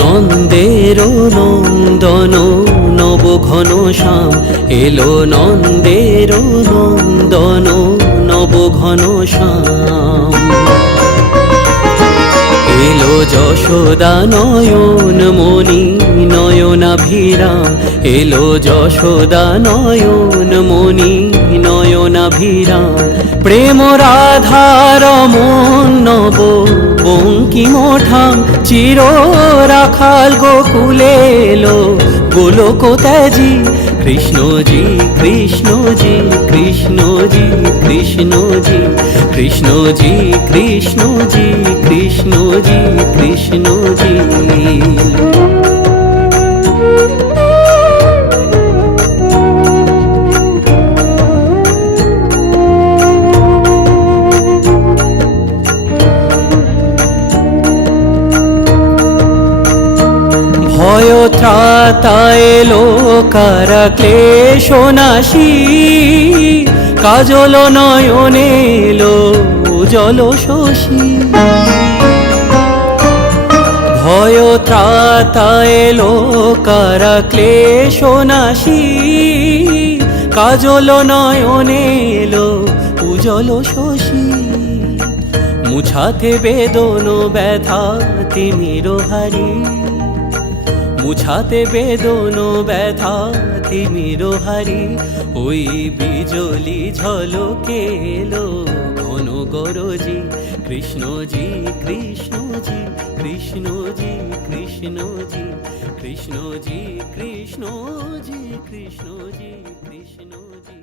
নন্দের নন্দন নব ঘন শ্যাম, এলো নন্দের নন্দন নব ঘন শ্যাম। এলো যশোদা নয়ন মণি নয়নাভিরাম, এলো যশোদা নয়ন মণি নয়নাভিরাম। প্রেম রাধার মন নব বঙ্কিমঠাম, চির রাখাল গোকুলে এলো গোলক ত্যাজি। কৃষ্ণজি কৃষ্ণজি কৃষ্ণজি কৃষ্ণজি কৃষ্ণজি কৃষ্ণজি কৃষ্ণজি কৃষ্ণজি। ভয় ত্রাতা এলো কারা ক্লেশ নাশী, কাজল নয়নে এলো উজ্জ্বল শশী। ভয় ত্রাতা এলো কারা ক্লেশ নাশী, কাজল নয়নে এলো উজ্জ্বল শশী। মুছাতে বেদন ব্যথা তিমির হারি, মুছাতে বেদন ব্যথা তিমির হারি। ওই বিজলি ঝলকে এলো ঘন গরজি। কৃষ্ণজি কৃষ্ণজি কৃষ্ণজি কৃষ্ণজি কৃষ্ণজি কৃষ্ণজি কৃষ্ণজি কৃষ্ণজি।